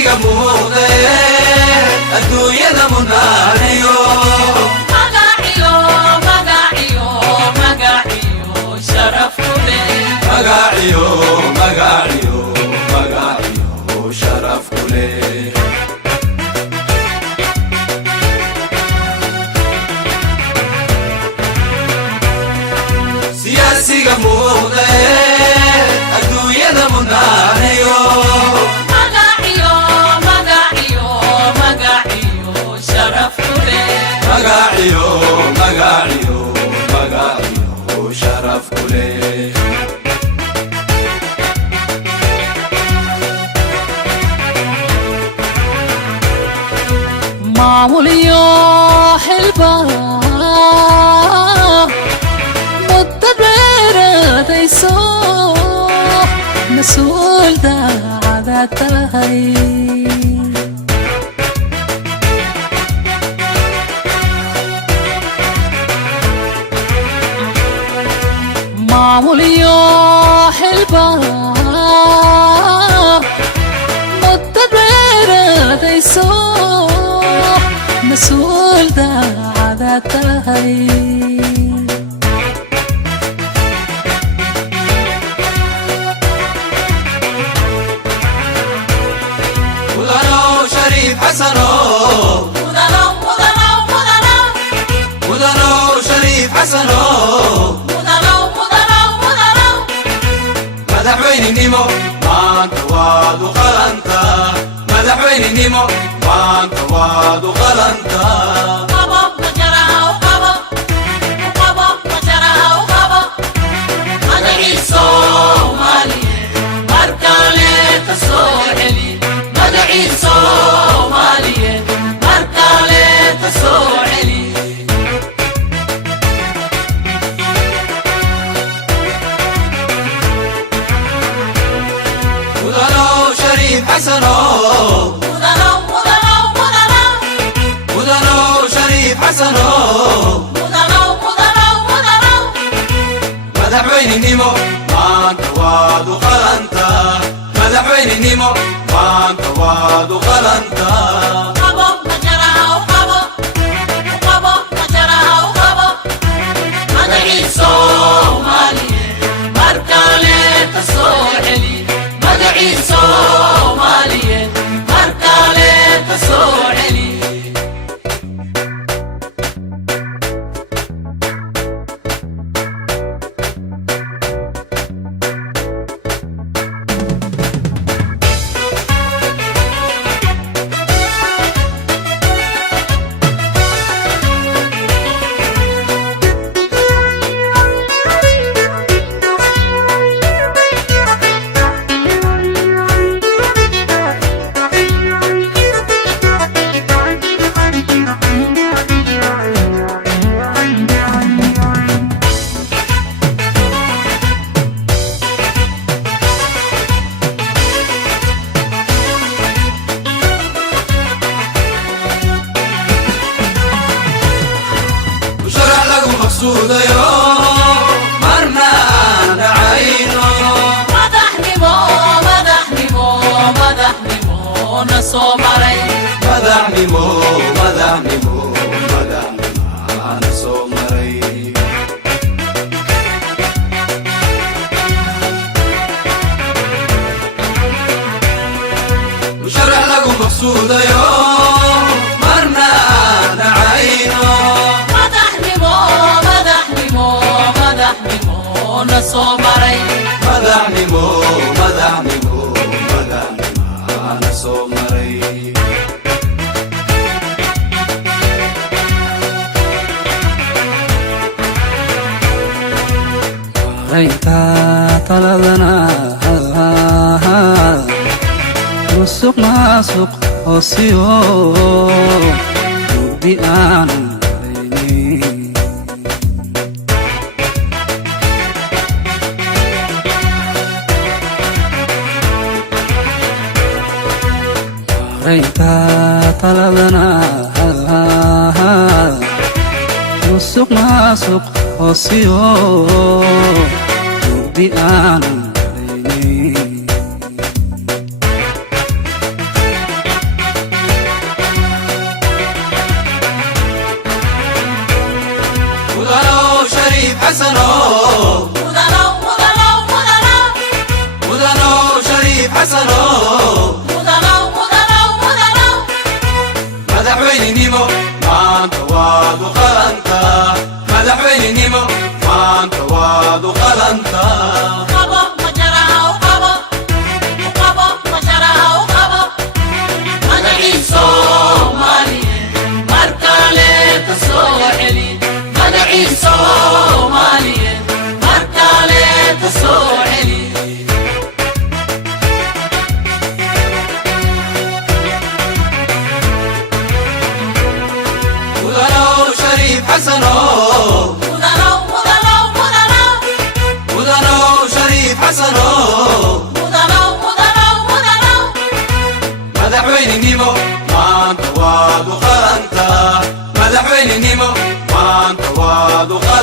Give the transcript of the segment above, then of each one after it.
siyaasiga muuqde adduunyada munaaniyo magaciyo sharaf ku leh magaciyo sharaf ku leh siyaasiga muuqde adduunyada munaaniyo magaciyo sharaf ku leh magaciyo sharaf ku leh maamuliyo xilba muddo dheeradayso mas-uul daacada tahay maamuliyo xilba muddo dheeradayso mas-uul daacada tahay mudanow shariif xasanow mudanow shariif xasanow madaxweynenimo maanta waad u qalantaa madaxweynenimo maanta waad u qalantaa mudanow shariif xasanow mudanow shariif xasanow madaxweynenimo maanta waad u qalantaa madaxweynenimo maanta waad u qalantaa maqsuudayo marna aan dhacayno madaxnimo na soo maray madaxnimo na soo maray musharax lagu maqsuudayo marna aan dhacayno na soo maray madaxnimo na soo maray raynta taladana musuq maasuq hoosiyo mugdi aan raynta taladana musuq maasuq hoosiyo mugdi aan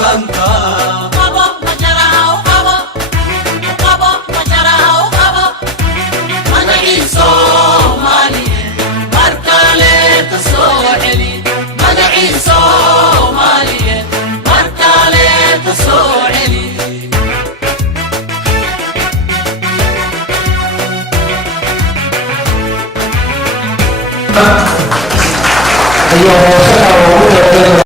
qalanta qabo majaraha u qabo u qabo majaraha u qabo magacii Soomaaliyeed mar kale ka soo celi magacii Soomaaliyeed mar kale ka soo celi Ayo,